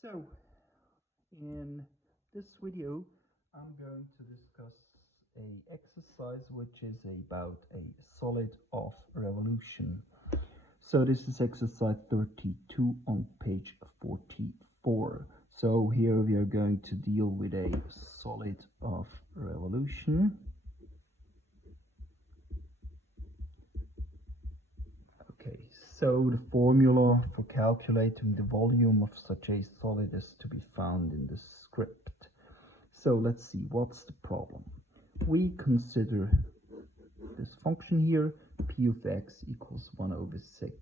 So, in this video, I'm going to discuss a exercise which is about a solid of revolution. So this is exercise 32 on page 44. So here we are going to deal with a solid of revolution. Okay, so the formula for calculating the volume of such a solid is to be found in the script. So let's see, what's the problem? We consider this function here, p of x equals 1 over 6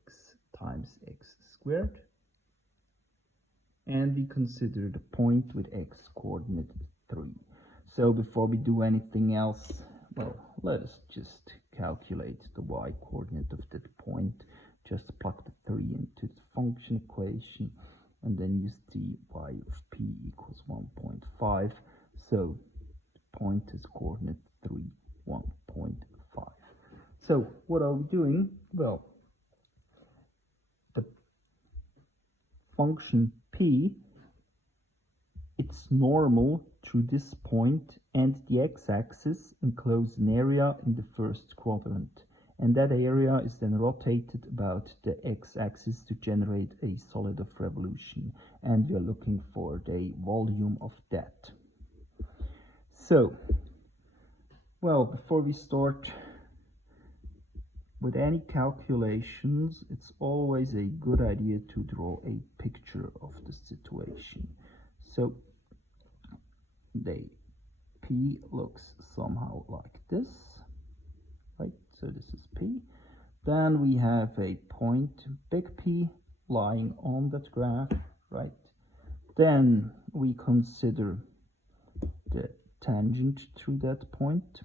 times x squared. And we consider the point with x coordinate 3. So before we do anything else, well, let us just calculate the y coordinate of that point. Just plug the 3 into the function equation, and then you see y of p equals 1.5. So the point is coordinate 3, 1.5. So what are we doing? Well, the function p, it's normal through this point, and the x-axis encloses an area in the first quadrant, and that area is then rotated about the x-axis to generate a solid of revolution, and we are looking for the volume of that. So, well, before we start with any calculations, it's always a good idea to draw a picture of the situation. So the P looks somehow like this, right? So this is P. Then we have a point, big P, lying on that graph, right? Then we consider the tangent through that point.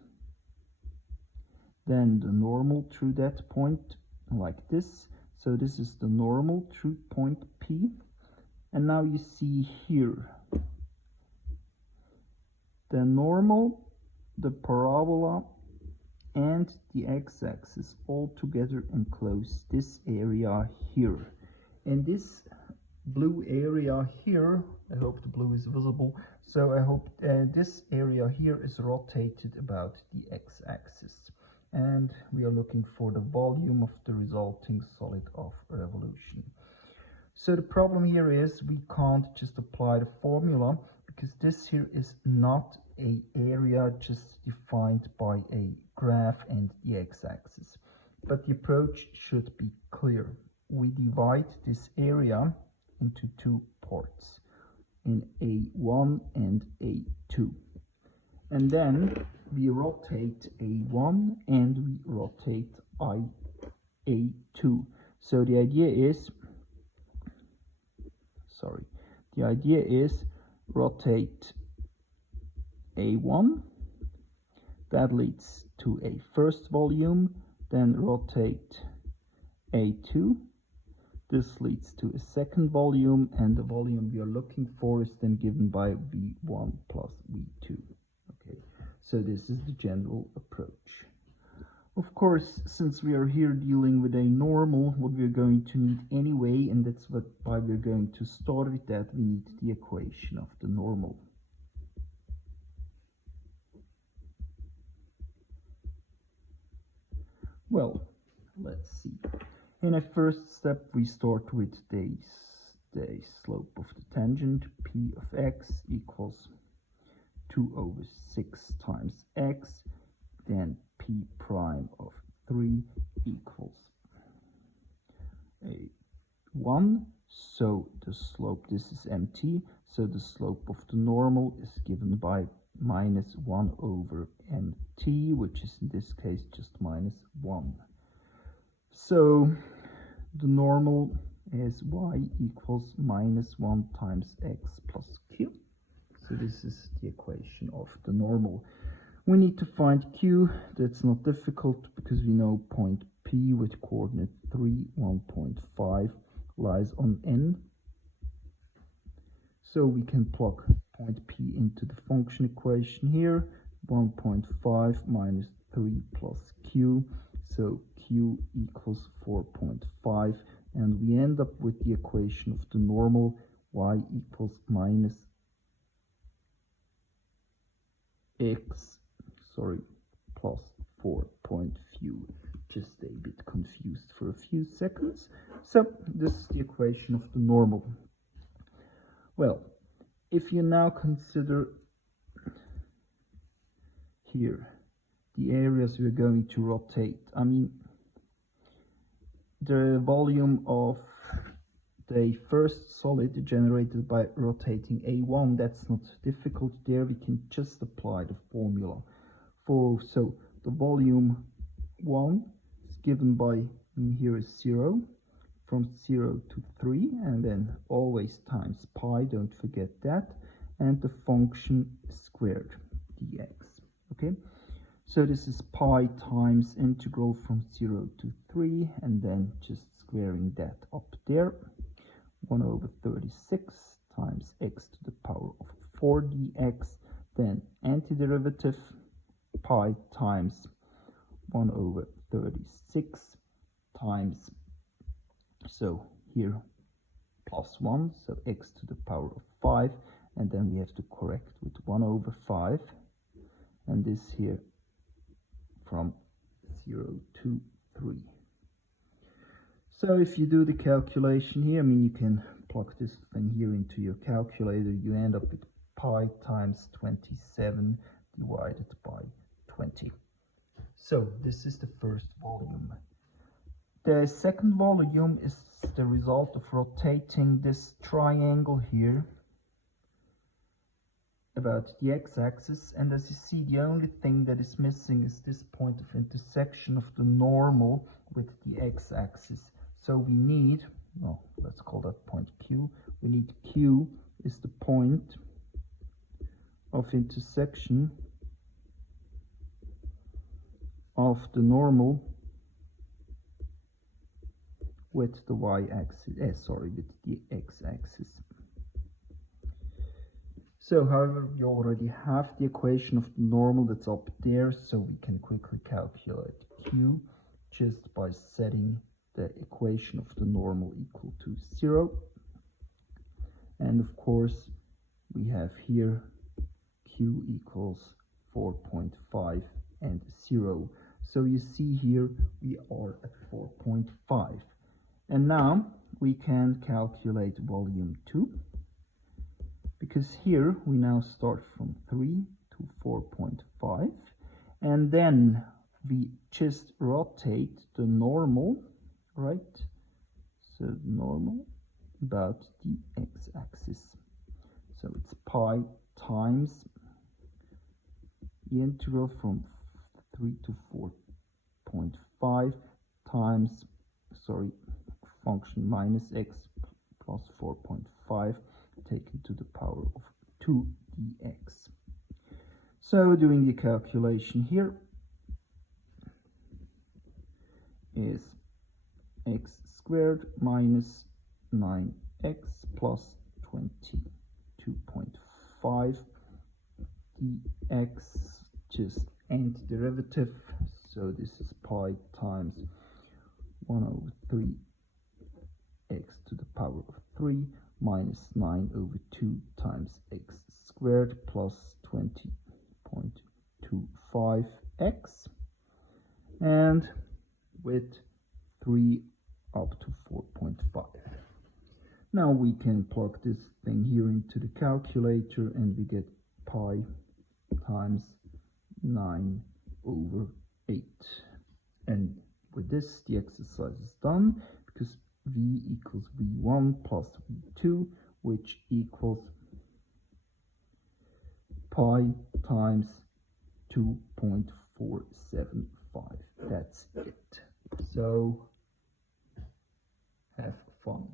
Then the normal through that point, like this. So this is the normal through point P. And now you see here the normal, the parabola, and the x-axis all together enclose this area here. And this blue area here, I hope the blue is visible, so I hope this area here is rotated about the x-axis. And we are looking for the volume of the resulting solid of revolution. So the problem here is we can't just apply the formula, because this here is not an area just defined by a graph and the x-axis. But the approach should be clear. We divide this area into two parts, in A1 and A2. And then we rotate A1 and we rotate A2. So the idea is rotate A1, that leads to a first volume, then rotate A2, this leads to a second volume, and the volume we are looking for is then given by V1 plus V2. Okay, so this is the general approach. Of course, since we are here dealing with a normal, what we're going to need anyway, and that's why we're going to start with that, we need the equation of the normal. Well, let's see. In a first step, we start with the slope of the tangent, p of x equals 2 over 6 times x, then p prime of 3 equals 1. So the slope, this is mt, so the slope of the normal is given by minus 1 over mt, which is in this case just minus 1. So the normal is y equals minus 1 times x plus q. So this is the equation of the normal. We need to find q. That's not difficult because we know point P with coordinate 3, 1.5 lies on n. So we can plug point P into the function equation here. 1.5 minus 3 plus q. So q equals 4.5. And we end up with the equation of the normal, y equals minus x, plus 4 point few. Just a bit confused for a few seconds. So this is the equation of the normal. Well, if you now consider here the areas we're going to rotate, I mean, the volume of the first solid generated by rotating A1, that's not difficult. There we can just apply the formula so the volume 1 is given by, here is 0, from 0 to 3, and then always times pi, don't forget that, and the function squared dx. Okay, so this is pi times integral from 0 to 3, and then just squaring that up there. 1 over 36 times x to the power of 4 dx, then antiderivative pi times 1 over 36 times, so here plus 1, so x to the power of 5, and then we have to correct with 1 over 5, and this here from 0 to 3. So if you do the calculation here, I mean, you can plug this thing here into your calculator, you end up with pi times 27 divided by 20. So this is the first volume. The second volume is the result of rotating this triangle here about the x-axis, and as you see, the only thing that is missing is this point of intersection of the normal with the x-axis. So we need, well, let's call that point Q. We need Q is the point of intersection of the normal with the y-axis, with the x-axis. So, however, we already have the equation of the normal that's up there, so we can quickly calculate Q just by setting the equation of the normal equal to 0. And of course, we have here Q equals 4.5 and 0. So you see here we are at 4.5. And now we can calculate volume 2, because here we now start from 3 to 4.5, and then we just rotate the normal, right? So normal about the x-axis. So it's pi times the integral from 3 to 4.5 times, function minus x plus 4.5 taken to the power of 2 dx. So doing the calculation here is x squared minus 9x plus 22.5 dx, just antiderivative, so this is pi times 1 over 3 x to the power of 3 minus 9 over 2 times x squared plus 20.25x, and with 3 up to 4.5. Now we can plug this thing here into the calculator, and we get pi times 9 over 8. And with this, the exercise is done, because V equals V1 plus V2, which equals pi times 2.475. That's it. So have fun.